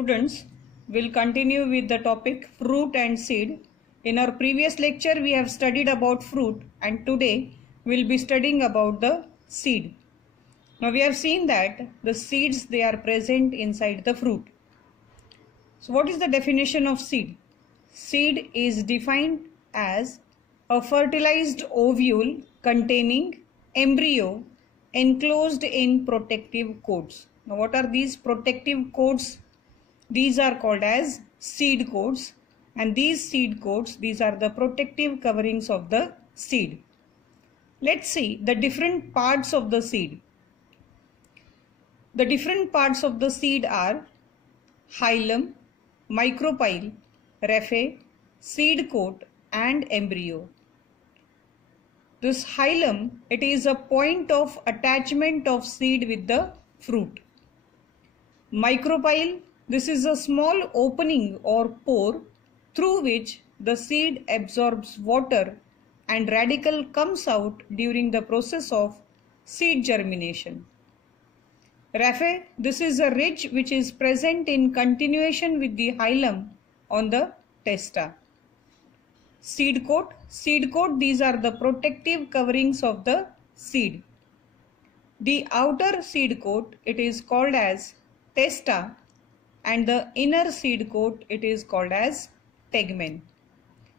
Students, will continue with the topic fruit and seed. In our previous lecture we have studied about fruit, and today we will be studying about the seed. Now we have seen that the seeds, they are present inside the fruit. So what is the definition of seed? Seed is defined as a fertilized ovule containing embryo enclosed in protective coats. Now what are these protective coats? These are called as seed coats, and these seed coats, these are the protective coverings of the seed. Let's see the different parts of the seed. The different parts of the seed are hilum, micropyle, raphe, seed coat and embryo. This hilum, it is a point of attachment of seed with the fruit. Micropyle, this is a small opening or pore through which the seed absorbs water and radicle comes out during the process of seed germination. Raphe, this is a ridge which is present in continuation with the hilum on the testa. Seed coat, these are the protective coverings of the seed. The outer seed coat, it is called as testa, and the inner seed coat, it is called as tegmen.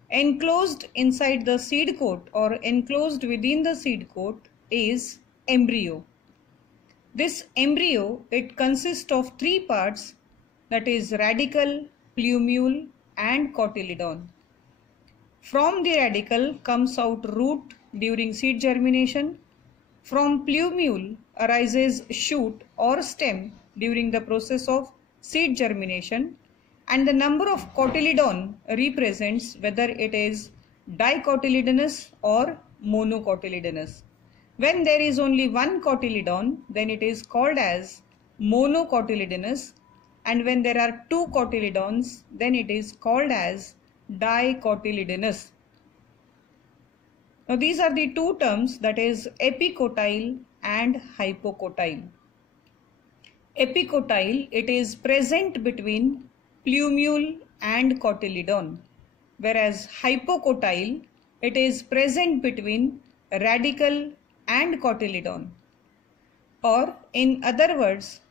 Enclosed inside the seed coat or enclosed within the seed coat is embryo. This embryo, it consists of three parts, that is radicle, plumule and cotyledon. From the radicle comes out root during seed germination. From plumule arises shoot or stem during the process of seed germination, and the number of cotyledon represents whether it is dicotyledonous or monocotyledonous. When there is only one cotyledon, then it is called as monocotyledonous, and when there are two cotyledons, then it is called as dicotyledonous. Now these are the two terms, that is epicotyle and hypocotyle. Epicotyle, it is present between plumule and cotyledon, whereas hypocotyle, it is present between radicle and cotyledon. Or in other words,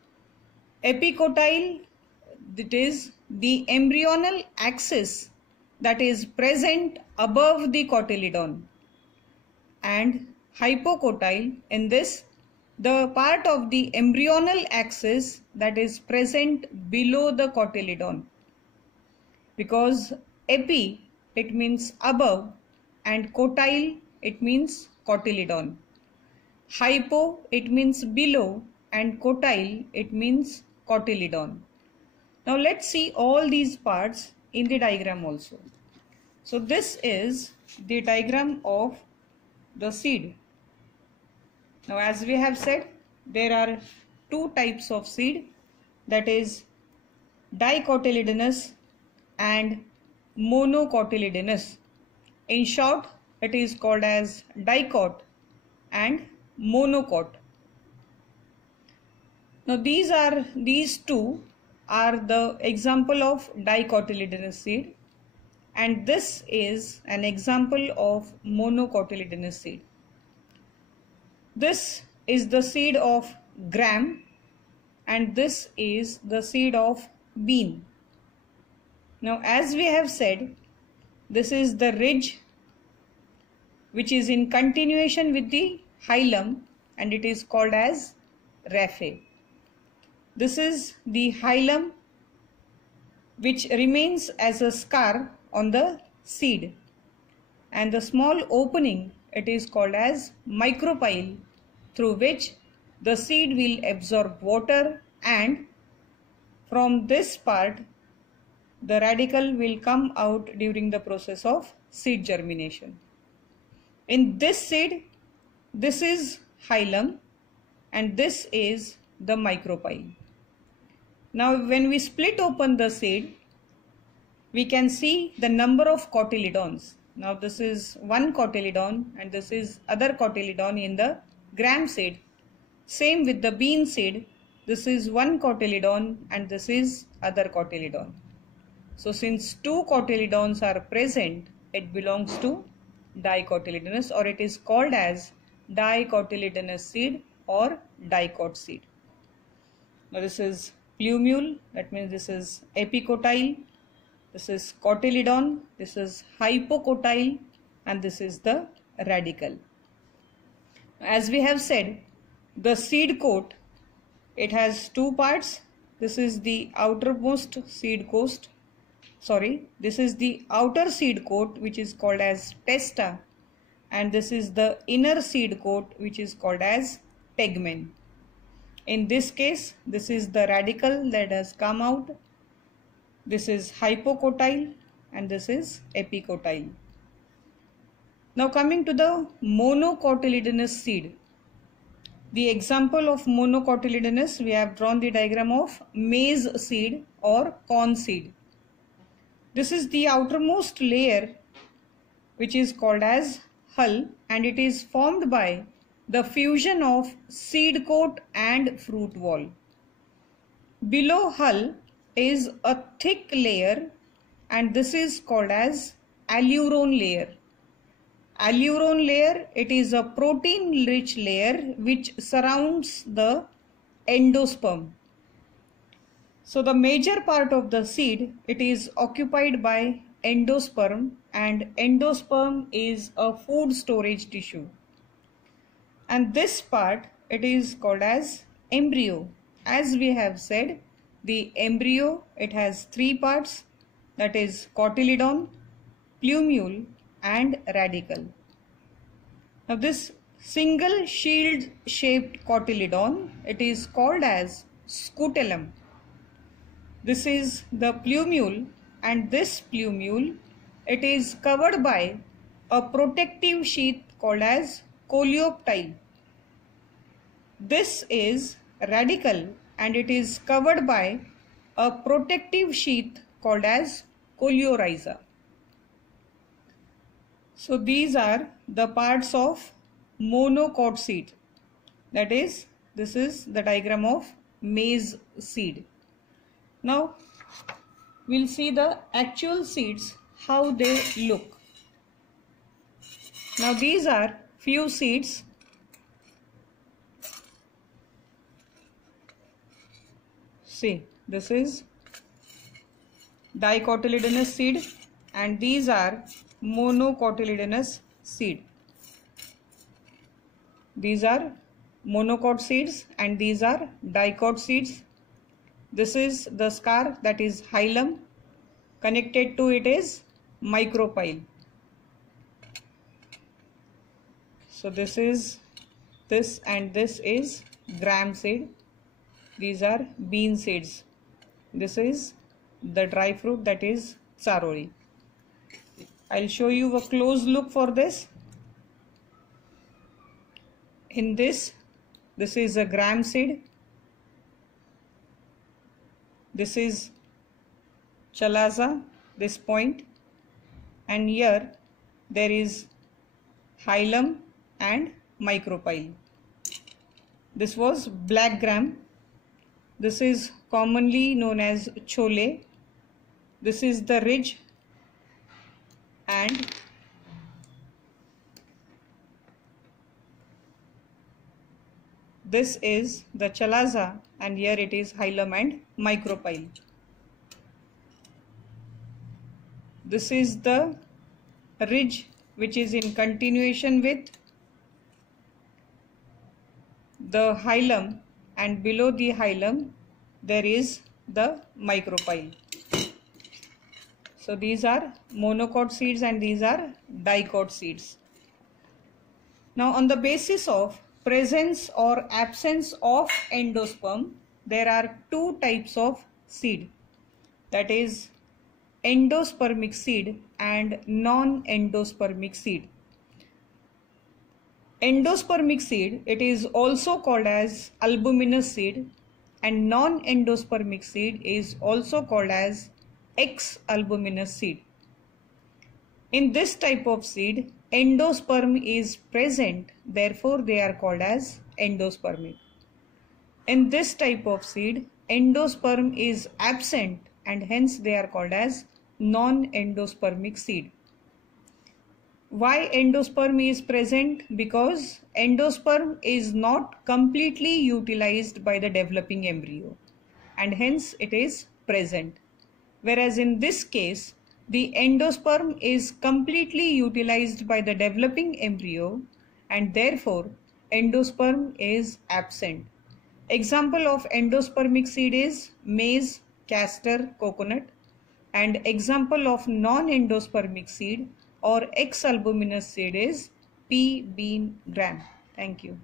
epicotyle, it is the embryonal axis that is present above the cotyledon, and hypocotyle, in this, the part of the embryonal axis that is present below the cotyledon, because epi, it means above, and cotyle, it means cotyledon. Hypo, it means below, and cotyle, it means cotyledon. Now let's see all these parts in the diagram also. So this is the diagram of the seed. Now as we have said, there are two types of seed, that is dicotyledonous and monocotyledonous. In short, it is called as dicot and monocot. Now these two are the example of dicotyledonous seed, and this is an example of monocotyledonous seed. This is the seed of gram, and this is the seed of bean. Now as we have said, this is the ridge which is in continuation with the hilum, and it is called as raphe. This is the hilum which remains as a scar on the seed, and the small opening, it is called as micropyle, through which the seed will absorb water, and from this part the radicle will come out during the process of seed germination. In this seed, this is hilum and this is the micropyle. Now when we split open the seed, we can see the number of cotyledons. Now this is one cotyledon and this is other cotyledon in the gram seed. Same with the bean seed, this is one cotyledon and this is other cotyledon. So since two cotyledons are present, it belongs to dicotyledonous, or it is called as dicotyledonous seed or dicot seed. Now this is plumule, that means this is epicotyle, this is cotyledon, this is hypocotyle, and this is the radicle. As we have said, the seed coat, it has two parts. This is the outermost seed coat. This is the outer seed coat, which is called as testa, and this is the inner seed coat, which is called as tegmen. In this case, this is the radicle that has come out. This is hypocotyle and this is epicotyle. Now coming to the monocotyledonous seed. The example of monocotyledonous, we have drawn the diagram of maize seed or corn seed. This is the outermost layer, which is called as hull, and it is formed by the fusion of seed coat and fruit wall. Below hull is a thick layer, and this is called as aleurone layer. Aleurone layer, it is a protein rich layer which surrounds the endosperm. So the major part of the seed, it is occupied by endosperm, and endosperm is a food storage tissue. And this part, it is called as embryo. As we have said, the embryo, it has three parts, that is cotyledon, plumule and radicle. Now this single shield shaped cotyledon, it is called as scutellum. This is the plumule, and this plumule, it is covered by a protective sheath called as coleoptile. This is radicle, and it is covered by a protective sheath called as coleorhiza. So these are the parts of monocot seed. That is, this is the diagram of maize seed. Now we'll see the actual seeds, how they look. Now these are few seeds. See, this is dicotyledonous seed and these are monocotyledonous seed. These are monocot seeds and these are dicot seeds. This is the scar, that is hilum. Connected to it is micropyle. So this is this and this is gram seed. These are bean seeds. This is the dry fruit, that is charoli. I'll show you a close look for this. In this is a gram seed. This is chalaza, this point, and here there is hilum and micropyle. This was black gram. This is commonly known as chole. This is the ridge, and this is the chalaza, and here it is hilum and micropyle. This is the ridge which is in continuation with the hilum, and below the hilum there is the micropyle. So these are monocot seeds and these are dicot seeds. Now on the basis of presence or absence of endosperm, there are two types of seed, that is endospermic seed and non-endospermic seed. Endospermic seed, it is also called as albuminous seed, and non-endospermic seed is also called as X-albuminous seed. In this type of seed, endosperm is present, therefore they are called as endospermic. In this type of seed, endosperm is absent and hence they are called as non-endospermic seed. Why endosperm is present? Because endosperm is not completely utilized by the developing embryo and hence it is present. Whereas in this case, the endosperm is completely utilized by the developing embryo and therefore endosperm is absent. Example of endospermic seed is maize, castor, coconut, and example of non-endospermic seed or X albuminous seed is pea, bean, gram. Thank you.